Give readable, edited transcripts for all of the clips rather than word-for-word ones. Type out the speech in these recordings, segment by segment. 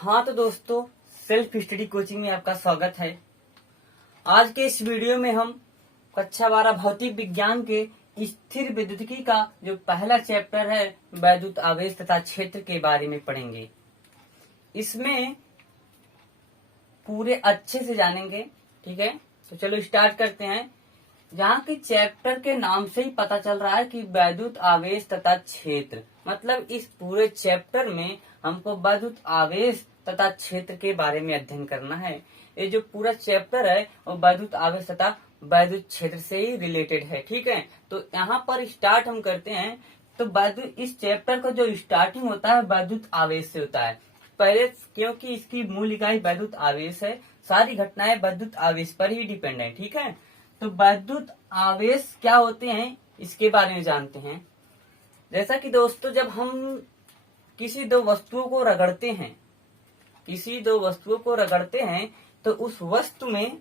हाँ तो दोस्तों, सेल्फ स्टडी कोचिंग में आपका स्वागत है। आज के इस वीडियो में हम कक्षा 12 भौतिक विज्ञान के स्थिर विद्युतिकी का जो पहला चैप्टर है वैद्युत आवेश तथा क्षेत्र के बारे में पढ़ेंगे। इसमें पूरे अच्छे से जानेंगे, ठीक है। तो चलो स्टार्ट करते हैं। जहाँ की चैप्टर के नाम से ही पता चल रहा है कि वैद्युत आवेश तथा क्षेत्र, मतलब इस पूरे चैप्टर में हमको वैद्युत आवेश तथा क्षेत्र के बारे में अध्ययन करना है। ये जो पूरा चैप्टर है वो वैद्युत आवेश तथा वैद्युत क्षेत्र से ही रिलेटेड है, ठीक है। तो यहाँ पर स्टार्ट हम करते हैं। तो वैद्युत इस चैप्टर का जो स्टार्टिंग होता है वैद्युत आवेश से होता है। पहले क्योंकि इसकी मूल इकाई वैद्युत आवेश है, सारी घटनाएं वैद्युत आवेश पर ही डिपेंड है, ठीक है। तो वैद्युत आवेश क्या होते हैं इसके बारे में जानते हैं। जैसा कि दोस्तों, जब हम किसी दो वस्तुओं को रगड़ते हैं तो उस वस्तु में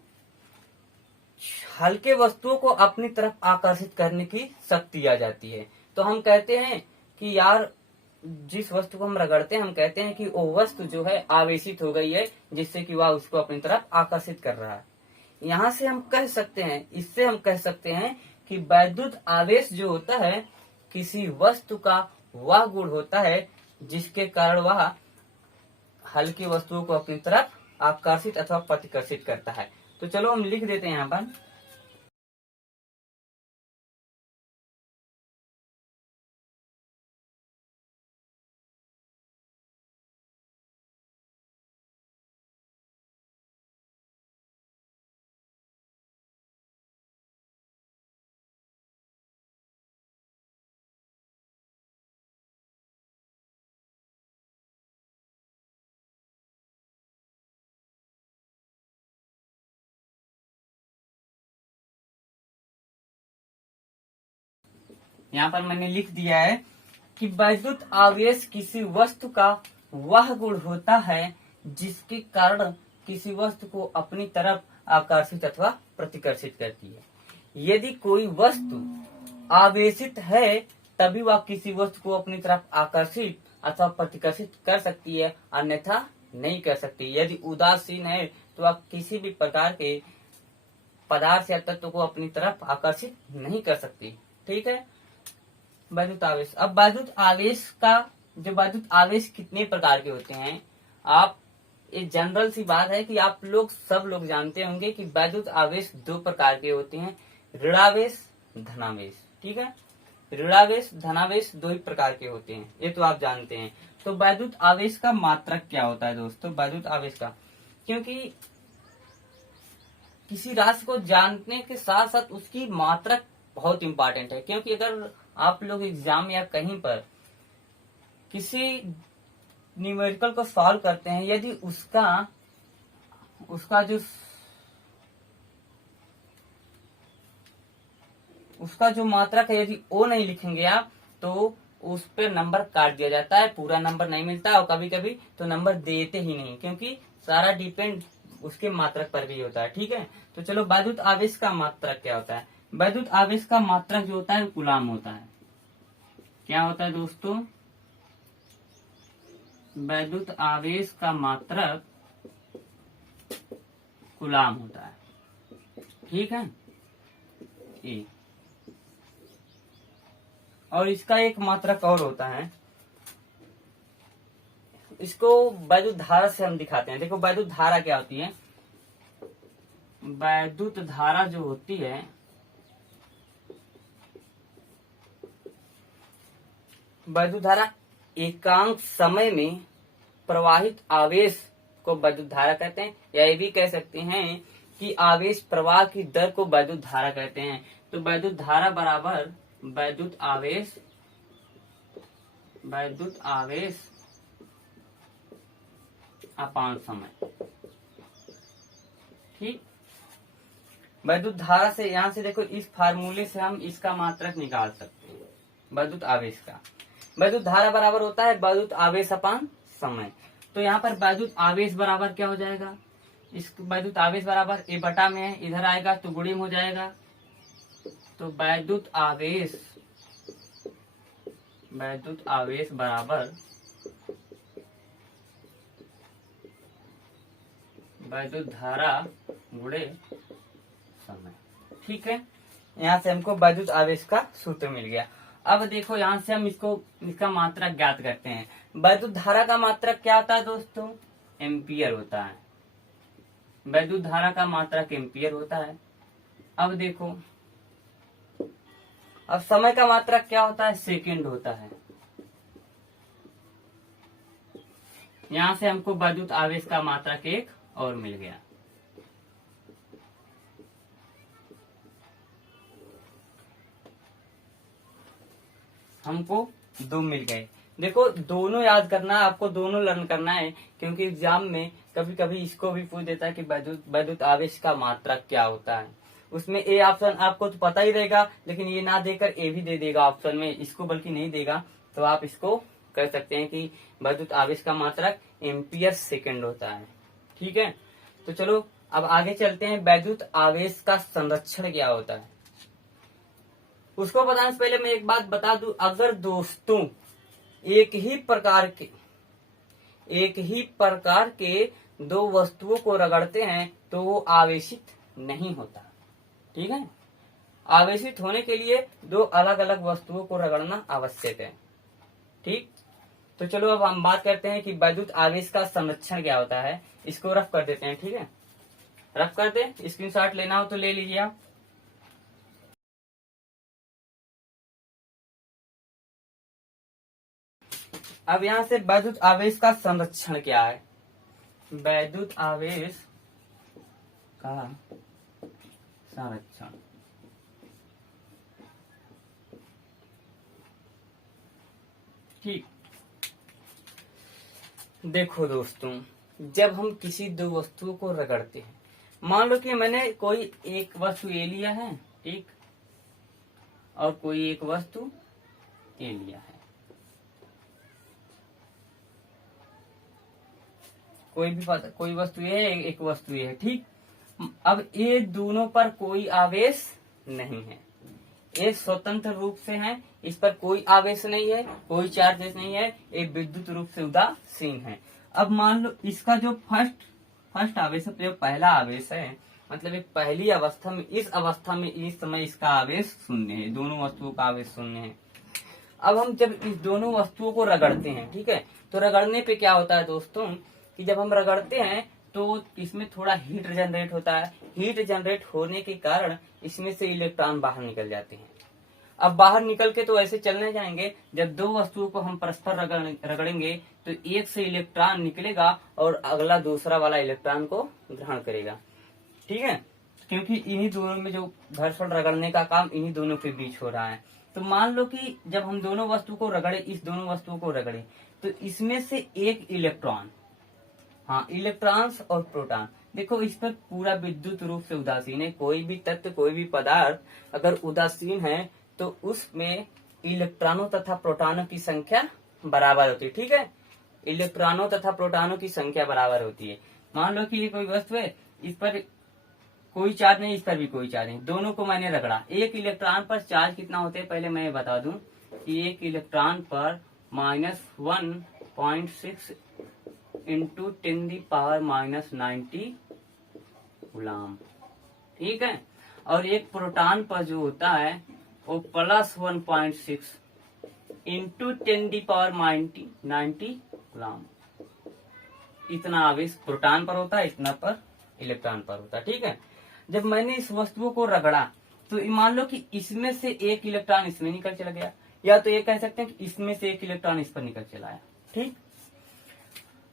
हल्के वस्तुओं को अपनी तरफ आकर्षित करने की शक्ति आ जाती है। तो हम कहते हैं कि यार जिस वस्तु को हम रगड़ते हैं हम कहते हैं कि वो वस्तु जो है आवेशित हो गई है, जिससे कि वह उसको अपनी तरफ आकर्षित कर रहा है। यहाँ से हम कह सकते हैं, इससे हम कह सकते हैं कि वैद्युत आवेश जो होता है किसी वस्तु का वह गुण होता है जिसके कारण वह हल्की वस्तुओं को अपनी तरफ आकर्षित अथवा प्रतिकर्षित करता है। तो चलो हम लिख देते हैं यहाँ पर। यहाँ पर मैंने लिख दिया है कि वैद्युत आवेश किसी वस्तु का वह गुण होता है जिसके कारण किसी वस्तु को अपनी तरफ आकर्षित अथवा प्रतिकर्षित करती है। यदि कोई वस्तु आवेशित है तभी वह किसी वस्तु को अपनी तरफ आकर्षित अथवा प्रतिकर्षित कर सकती है, अन्यथा नहीं कर सकती। यदि उदासीन है तो वह किसी भी प्रकार के पदार्थ या तत्व को अपनी तरफ आकर्षित नहीं कर सकती, ठीक है। वैद्युत आवेश। अब वैद्युत आवेश कितने प्रकार के होते हैं, आप ये जनरल सी बात है कि आप लोग सब लोग जानते होंगे कि वैद्युत आवेश दो प्रकार के होते हैं, ऋणावेश धनावेश, ठीक है। ऋणावेश धनावेश दो ही प्रकार के होते हैं, ये तो आप जानते हैं। तो वैद्युत आवेश का मात्रक क्या होता है दोस्तों, वैद्युत आवेश का, क्योंकि किसी राशि को जानने के साथ साथ उसकी मात्रक बहुत इंपॉर्टेंट है। क्योंकि अगर आप लोग एग्जाम या कहीं पर किसी न्यूमेरिकल को सॉल्व करते हैं, यदि उसका जो मात्रक है यदि वो नहीं लिखेंगे आप तो उस पर नंबर काट दिया जाता है, पूरा नंबर नहीं मिलता और कभी कभी तो नंबर देते ही नहीं, क्योंकि सारा डिपेंड उसके मात्रक पर भी होता है, ठीक है। तो चलो वैद्युत आवेश का मात्रक क्या होता है। वैद्युत आवेश का मात्रक जो होता है कूलाम होता है। क्या होता है दोस्तों, वैद्युत आवेश का मात्रक कूलाम होता है, ठीक है। और इसका एक मात्रक और होता है, इसको वैद्युत धारा से हम दिखाते हैं। देखो वैद्युत धारा क्या होती है। वैद्युत धारा जो होती है, वैद्युत धारा एकांक समय में प्रवाहित आवेश को वैद्युत धारा कहते हैं, या ये भी कह सकते हैं कि आवेश प्रवाह की दर को वैद्युत धारा कहते हैं। तो वैद्युत धारा बराबर वैद्युत आवेश अपान समय, ठीक। वैद्युत धारा से यहाँ से देखो इस फार्मूले से हम इसका मात्रक निकाल सकते हैं वैद्युत आवेश का। वैद्युत धारा बराबर होता है वैद्युत आवेश अपान समय। तो यहाँ पर वैद्युत आवेश बराबर क्या हो जाएगा, इस वैद्युत आवेश बराबर ए बटा में है, इधर आएगा तो गुणित हो जाएगा। तो वैद्युत आवेश बराबर वैद्युत धारा गुणे समय। ठीक है, यहाँ से हमको वैद्युत आवेश का सूत्र मिल गया। अब देखो यहाँ से हम इसका मात्रक ज्ञात करते हैं। वैद्युत धारा का मात्रक क्या होता है दोस्तों? एम्पियर होता है। वैद्युत धारा का मात्रक एम्पियर होता है। अब देखो, अब समय का मात्रक क्या होता है? सेकंड होता है। यहां से हमको वैद्युत आवेश का मात्रक एक और मिल गया। हमको दो मिल गए। देखो दोनों याद करना है आपको, दोनों लर्न करना है, क्योंकि एग्जाम में कभी कभी इसको भी पूछ देता है कि वैद्युत आवेश का मात्रक क्या होता है। उसमें ए ऑप्शन आपको तो पता ही रहेगा, लेकिन ये ना देकर ए भी दे देगा ऑप्शन में, इसको बल्कि नहीं देगा। तो आप इसको कह सकते हैं कि वैद्युत आवेश का मात्रक एम्पियर सेकेंड होता है। ठीक है, तो चलो अब आगे चलते हैं। वैद्युत आवेश का संरक्षण क्या होता है उसको बताने से पहले मैं एक बात बता दूं, अगर दोस्तों एक ही प्रकार के दो वस्तुओं को रगड़ते हैं तो वो आवेशित नहीं होता। ठीक है, आवेशित होने के लिए दो अलग अलग वस्तुओं को रगड़ना आवश्यक है। ठीक, तो चलो अब हम बात करते हैं कि वैद्युत आवेश का संरक्षण क्या होता है। इसको रफ कर देते हैं। ठीक है, रफ कर दे, स्क्रीनशॉट लेना हो तो ले लीजिए आप। अब यहां से वैद्युत आवेश का संरक्षण क्या है? वैद्युत आवेश का संरक्षण, ठीक। देखो दोस्तों, जब हम किसी दो वस्तुओं को रगड़ते हैं, मान लो कि मैंने कोई एक वस्तु ए लिया है, ठीक, और कोई एक वस्तु ए लिया है। कोई वस्तु ये है, एक वस्तु ये है। ठीक, अब ये दोनों पर कोई आवेश नहीं है, ये स्वतंत्र रूप से है, इस पर कोई आवेश नहीं है, कोई चार्जेस नहीं है, ये विद्युत रूप से उदासीन है। अब मान लो इसका जो फर्स्ट आवेश है, जो पहला आवेश है, मतलब एक पहली अवस्था में, इस अवस्था में इस समय इसका आवेश शून्य है, दोनों वस्तुओं का आवेश शून्य है। अब हम जब इस दोनों वस्तुओं को रगड़ते हैं, ठीक है, तो रगड़ने पे क्या होता है दोस्तों कि जब हम रगड़ते हैं तो इसमें थोड़ा हीट जनरेट होता है। हीट जनरेट होने के कारण इसमें से इलेक्ट्रॉन बाहर निकल जाते हैं। अब बाहर निकल के तो ऐसे चलने जाएंगे, जब दो वस्तुओं को हम परस्पर रगड़ेंगे तो एक से इलेक्ट्रॉन निकलेगा और अगला दूसरा वाला इलेक्ट्रॉन को ग्रहण करेगा। ठीक है, क्योंकि इन्हीं दोनों में जो घर्षण रगड़ने का काम इन्हीं दोनों के बीच हो रहा है। तो मान लो कि जब हम दोनों वस्तु को रगड़े, इस दोनों वस्तुओं को रगड़े, तो इसमें से एक इलेक्ट्रॉन, हाँ, इलेक्ट्रॉन्स और प्रोटॉन, देखो इस पर पूरा विद्युत रूप से उदासीन है। कोई भी तत्व, कोई भी पदार्थ अगर उदासीन है तो उसमें इलेक्ट्रॉनों तथा प्रोटॉनों की संख्या बराबर होती है। ठीक है, इलेक्ट्रॉनों तथा प्रोटॉनों की संख्या बराबर होती है। मान लो कि ये कोई वस्तु है, इस पर कोई चार्ज नहीं, इस पर भी कोई चार्ज नहीं, दोनों को मैंने रगड़ा। एक इलेक्ट्रॉन पर चार्ज कितना होते हैं पहले मैं बता दूं कि एक इलेक्ट्रॉन पर -1.6 इंटू 10⁻90 गुलाम। ठीक है, और एक प्रोटॉन पर जो होता है वो +1.6 इंटू 10⁻90 गुलाम। इतना आवेश प्रोटॉन पर होता है, इतना पर इलेक्ट्रॉन पर होता है। ठीक है, जब मैंने इस वस्तुओं को रगड़ा तो मान लो कि इसमें से एक इलेक्ट्रॉन इसमें निकल चला गया, या तो ये कह सकते हैं कि इसमें से एक इलेक्ट्रॉन इस पर निकल चला आया। ठीक,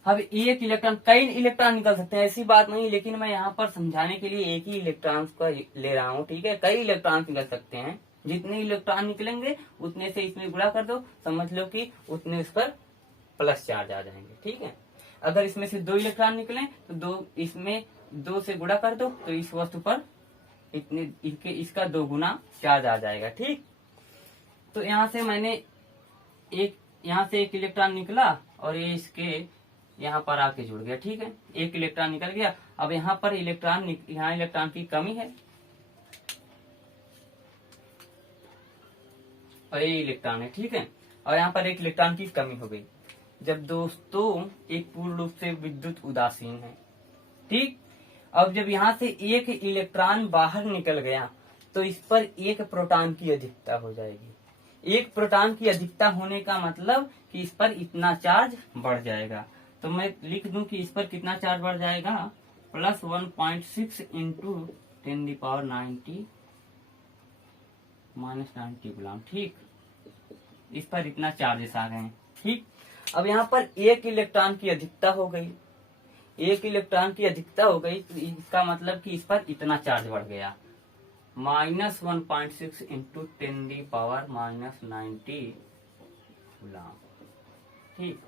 अब एक इलेक्ट्रॉन, कई इलेक्ट्रॉन निकल सकते हैं, ऐसी बात नहीं, लेकिन मैं यहाँ पर समझाने के लिए एक ही इलेक्ट्रॉन का ले रहा हूँ। ठीक है, कई इलेक्ट्रॉन निकल सकते हैं, जितने इलेक्ट्रॉन निकलेंगे उतने से इसमें गुणा कर दो, समझ लो कि उतने उस पर प्लस चार्ज आ जाएंगे। ठीक है, अगर इसमें से 2 इलेक्ट्रॉन निकले तो 2 से गुणा कर दो तो इस वस्तु पर इसका 2 गुना चार्ज आ जाएगा। ठीक, तो यहाँ से एक इलेक्ट्रॉन निकला और ये इसके यहाँ पर आके जुड़ गया। ठीक है, एक इलेक्ट्रॉन निकल गया। अब यहाँ पर यहाँ इलेक्ट्रॉन की कमी है और ये इलेक्ट्रॉन है। ठीक है, और यहाँ पर एक इलेक्ट्रॉन की कमी हो गई। जब दोस्तों एक पूर्ण रूप से विद्युत उदासीन है, ठीक, अब जब यहाँ से एक इलेक्ट्रॉन बाहर निकल गया तो इस पर एक प्रोटॉन की अधिकता हो जाएगी। एक प्रोटॉन की अधिकता होने का मतलब कि इस पर इतना चार्ज बढ़ जाएगा। तो मैं लिख दूं कि इस पर कितना चार्ज बढ़ जाएगा, प्लस 1.6 इंटू 10⁻90 माइनस 90 गुलाम। ठीक, इस पर इतना चार्जेस आ गए हैं। ठीक, अब यहाँ पर एक इलेक्ट्रॉन की अधिकता हो गई, एक इलेक्ट्रॉन की अधिकता हो गई तो इसका मतलब कि इस पर इतना चार्ज बढ़ गया, माइनस 1.6 इंटू 10⁻90 गुलाम। ठीक,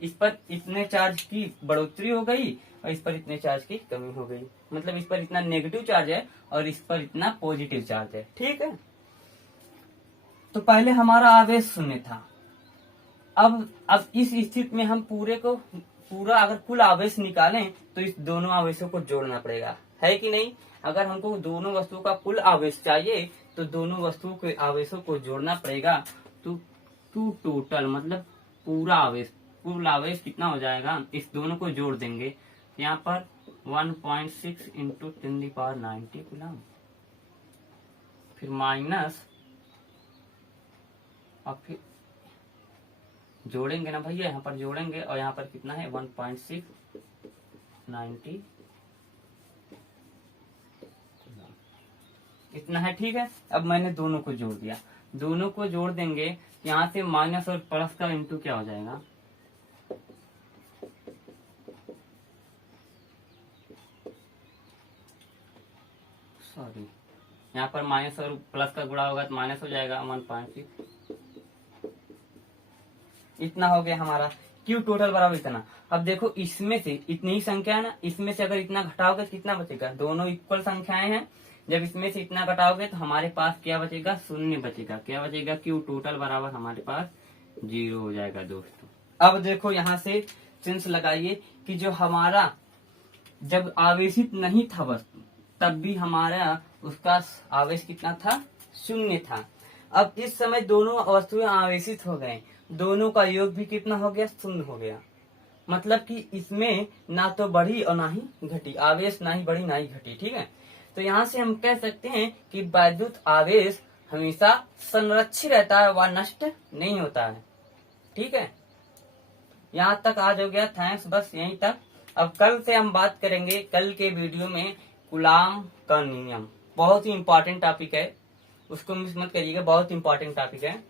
इस पर इतने चार्ज की बढ़ोतरी हो गई और इस पर इतने चार्ज की कमी हो गई। मतलब इस पर इतना नेगेटिव चार्ज है और इस पर इतना पॉजिटिव चार्ज है। ठीक है, तो पहले हमारा आवेश शून्य था। अब इस स्थिति में हम पूरा अगर कुल आवेश निकालें तो इस दोनों आवेशों को जोड़ना पड़ेगा, है कि नहीं। अगर हमको दोनों वस्तुओं का कुल आवेश चाहिए तो दोनों वस्तुओं के आवेशों को जोड़ना पड़ेगा। तो टोटल मतलब पूरा आवेश, कुल आवेश कितना हो जाएगा, इस दोनों को जोड़ देंगे। यहाँ पर 1.6 इंटू 10⁻90 गुलाम, फिर माइनस, और फिर जोड़ेंगे ना भैया, यहाँ पर जोड़ेंगे और यहाँ पर कितना है 1.690 इतना है। ठीक है, अब मैंने दोनों को जोड़ दिया, दोनों को जोड़ देंगे। यहाँ से माइनस और प्लस का इंटू क्या हो जाएगा, सॉरी, यहाँ पर माइनस और प्लस का गुणा होगा तो माइनस हो जाएगा 1.6, इतना हो गया हमारा। क्यू टोटल बराबर इतना। अब देखो इसमें से इतनी ही संख्या है ना, इसमें से अगर इतना घटाओगे तो कितना बचेगा, दोनों इक्वल संख्याएं हैं। जब इसमें से इतना घटाओगे तो हमारे पास क्या बचेगा, शून्य बचेगा। क्या बचेगा, क्यू टोटल बराबर हमारे पास 0 हो जाएगा दोस्तों। अब देखो यहाँ से सेंस लगाइए कि जो हमारा जब आवेशित नहीं था वस्तु तब भी हमारा उसका आवेश कितना था, 0 था। अब इस समय दोनों वस्तुएं आवेशित हो गए, दोनों का योग भी कितना हो गया, 0 हो गया। मतलब कि इसमें ना तो बढ़ी और ना ही घटी, आवेश ना ही बढ़ी ना ही घटी। ठीक है, तो यहाँ से हम कह सकते हैं कि वैद्युत आवेश हमेशा संरक्षित रहता है व नष्ट नहीं होता है। ठीक है, यहाँ तक आज हो गया, थैंक्स, बस यहीं तक। अब कल से हम बात करेंगे, कल के वीडियो में कूलाम का नियम, बहुत ही इंपॉर्टेंट टॉपिक है, उसको मिस मत करिएगा, बहुत इंपॉर्टेंट टॉपिक है,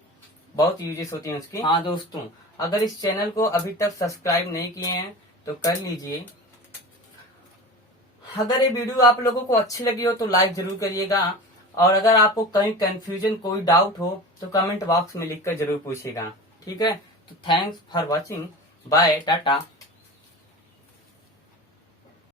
बहुत यूजेस होती हैं उसकी। हाँ दोस्तों, अगर इस चैनल को अभी तक सब्सक्राइब नहीं किए हैं तो कर लीजिए। अगर ये वीडियो आप लोगों को अच्छी लगी हो तो लाइक जरूर करिएगा, और अगर आपको कहीं कंफ्यूजन, कोई डाउट हो तो कमेंट बॉक्स में लिखकर जरूर पूछिएगा। ठीक है, तो thanks for watching, bye, Tata.